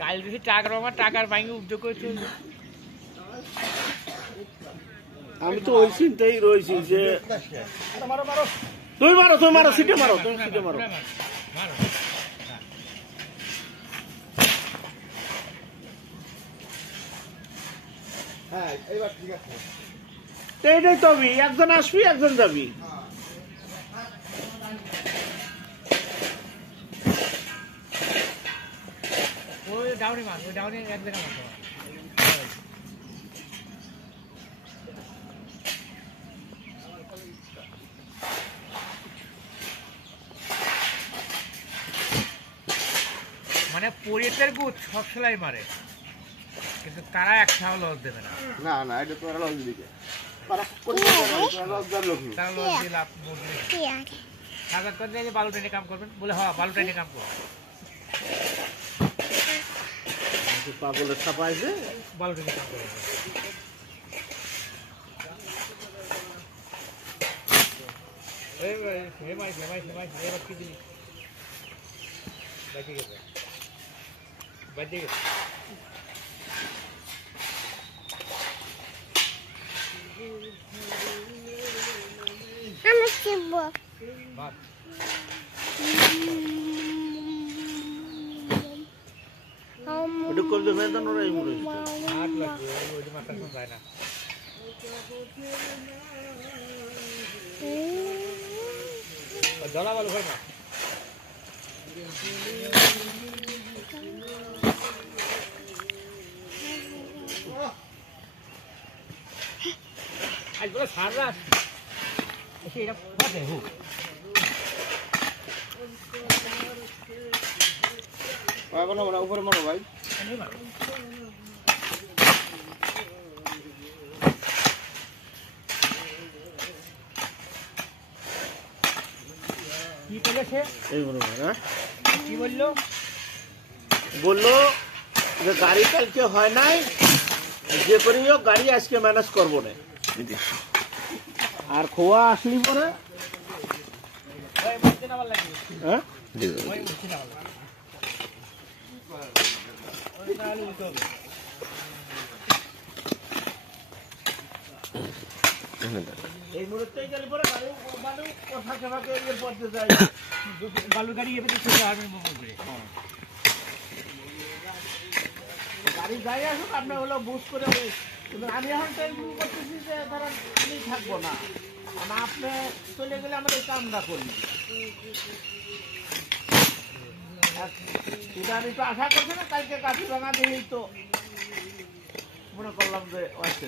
কাল বেশি টাকার আমার টাকার ভাঙি উদ্যোগ করে চলছে। আমি তো ওই চিন্তাই রয়েছি যে তুমি মারো সিটে মারো তুমি সিটে মারো। হ্যাঁ এইবার ঠিক আছে। এইটাই তবে একজন আসবি একজন যাবি। ওই ডাউনি মাছ, ওই ডাউনি এক জায়গা মাছ। মানে পরিতের গুড় সব সেলাই মারে, কিন্তু তারা একটাও লস দেবে না। না না এটা তো লস দিবে, তারা লস দেওয়ার লোক নেই। তারা লস দিয়ে লাভ হাজার করে দিয়ে বালু টেনে কাম করবেন বলে, হ্যাঁ বালু টেনে কাম করবেন। পাগলের ছাপাইছে বালু টেনে কাম করবেন। এবার কি জিনিস বাকি গেছে, বাকি গেছে। ওটা করতে বেতন ওরাই মরে হাট লাগবে, ওই মাথা যায় না। জলা বালু হয় না। আজ বলে সারা এটা পথে হোক উপরে মারো ভাই। কি করেছে এই মনে হয়। কি বললো? বললো যে গাড়ি কালকে হয় নাই, যে করি হোক গাড়ি আজকে ম্যানেজ করবো না। আর খোয়া আসলি পরে হ্যাঁ এই মুহূর্তে গেলে পরে বালু কথা সেবাকে এর পথে যায়, বালু গাড়ি এবার গাড়ি যাই আসুক আপনার হলো বুঝ করে। কিন্তু আমি এখন তো এমনি করতেছি যে ধরেন আমি থাকবো না, মানে আপনি চলে গেলে আমরা এই কামটা করি। আমি তো আশা করছি না কালকে কাঠি ভাঙা দিয়েই তো মনে করলাম যে আসছে।